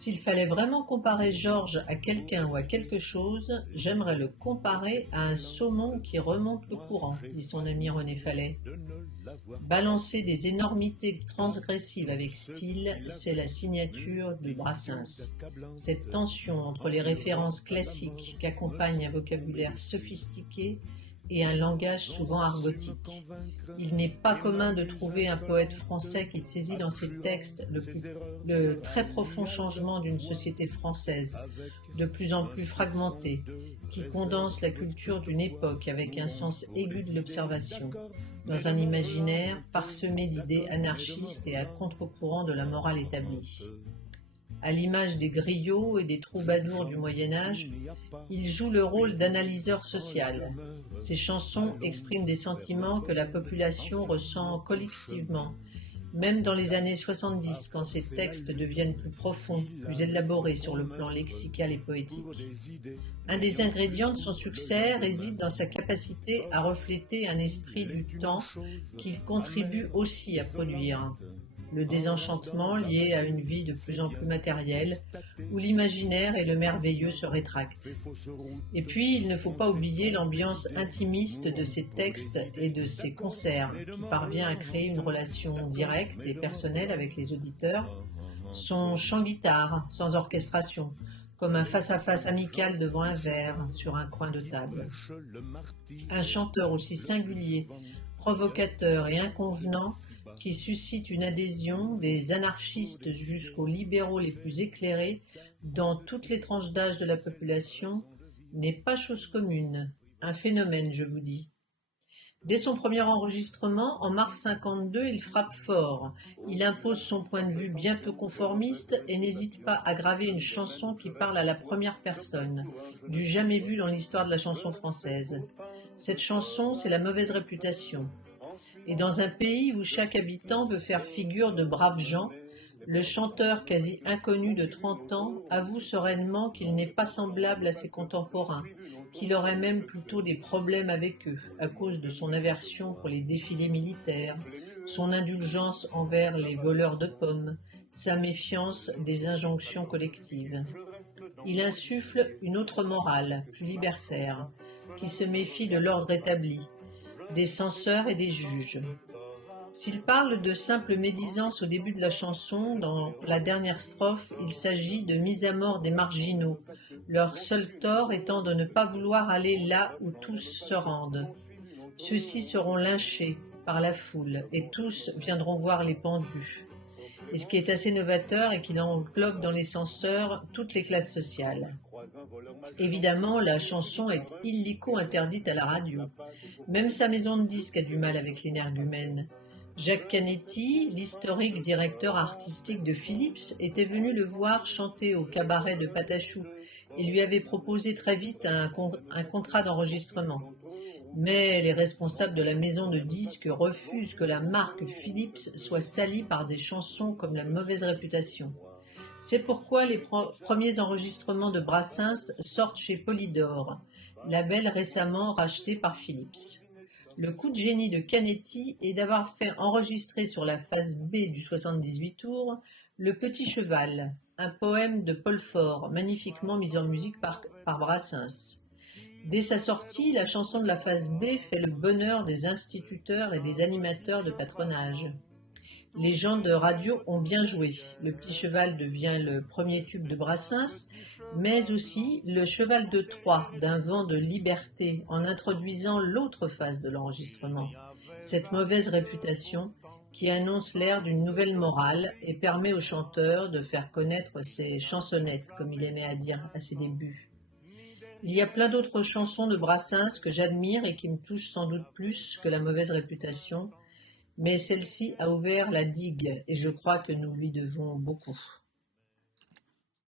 S'il fallait vraiment comparer Georges à quelqu'un ou à quelque chose, j'aimerais le comparer à un saumon qui remonte le courant, dit son ami René Fallet. Balancer des énormités transgressives avec style, c'est la signature de Brassens. Cette tension entre les références classiques qu'accompagne un vocabulaire sophistiqué et un langage souvent argotique. Il n'est pas commun de trouver un poète français qui saisit dans ses textes le très profond changement d'une société française, de plus en plus fragmentée, qui condense la culture d'une époque avec un sens aigu de l'observation, dans un imaginaire parsemé d'idées anarchistes et à contre-courant de la morale établie. À l'image des griots et des troubadours du Moyen-Âge, il joue le rôle d'analyseur social. Ses chansons expriment des sentiments que la population ressent collectivement, même dans les années 70, quand ses textes deviennent plus profonds, plus élaborés sur le plan lexical et poétique. Un des ingrédients de son succès réside dans sa capacité à refléter un esprit du temps qu'il contribue aussi à produire. Le désenchantement lié à une vie de plus en plus matérielle, où l'imaginaire et le merveilleux se rétractent. Et puis, il ne faut pas oublier l'ambiance intimiste de ses textes et de ses concerts, qui parvient à créer une relation directe et personnelle avec les auditeurs. Son chant-guitare, sans orchestration, comme un face-à-face amical devant un verre sur un coin de table. Un chanteur aussi singulier, provocateur et inconvenant, qui suscite une adhésion des anarchistes jusqu'aux libéraux les plus éclairés dans toutes les tranches d'âge de la population, n'est pas chose commune, un phénomène, je vous dis. Dès son premier enregistrement, en mars 52, il frappe fort. Il impose son point de vue bien peu conformiste et n'hésite pas à graver une chanson qui parle à la première personne, du jamais vu dans l'histoire de la chanson française. Cette chanson, c'est La mauvaise réputation. Et dans un pays où chaque habitant veut faire figure de braves gens, le chanteur quasi inconnu de 30 ans avoue sereinement qu'il n'est pas semblable à ses contemporains, qu'il aurait même plutôt des problèmes avec eux à cause de son aversion pour les défilés militaires, son indulgence envers les voleurs de pommes, sa méfiance des injonctions collectives. Il insuffle une autre morale, plus libertaire, qui se méfie de l'ordre établi, des censeurs et des juges. S'il parle de simple médisance au début de la chanson, dans la dernière strophe, il s'agit de mise à mort des marginaux, leur seul tort étant de ne pas vouloir aller là où tous se rendent. Ceux-ci seront lynchés par la foule et tous viendront voir les pendus. Et ce qui est assez novateur est qu'il englobe dans les censeurs toutes les classes sociales. Évidemment, la chanson est illico interdite à la radio. Même sa maison de disques a du mal avec l'énergumène. Jacques Canetti, l'historique directeur artistique de Philips, était venu le voir chanter au cabaret de Patachou et lui avait proposé très vite un contrat d'enregistrement. Mais les responsables de la maison de disques refusent que la marque Philips soit salie par des chansons comme La mauvaise réputation. C'est pourquoi les premiers enregistrements de Brassens sortent chez Polydor, label récemment racheté par Philips. Le coup de génie de Canetti est d'avoir fait enregistrer sur la face B du 78 tours Le Petit Cheval, un poème de Paul Faure, magnifiquement mis en musique par Brassens. Dès sa sortie, la chanson de la face B fait le bonheur des instituteurs et des animateurs de patronage. Les gens de radio ont bien joué. Le Petit Cheval devient le premier tube de Brassens, mais aussi le cheval de Troie d'un vent de liberté en introduisant l'autre phase de l'enregistrement, cette mauvaise réputation qui annonce l'ère d'une nouvelle morale et permet au chanteur de faire connaître ses chansonnettes, comme il aimait à dire à ses débuts. Il y a plein d'autres chansons de Brassens que j'admire et qui me touchent sans doute plus que La mauvaise réputation, mais celle-ci a ouvert la digue et je crois que nous lui devons beaucoup.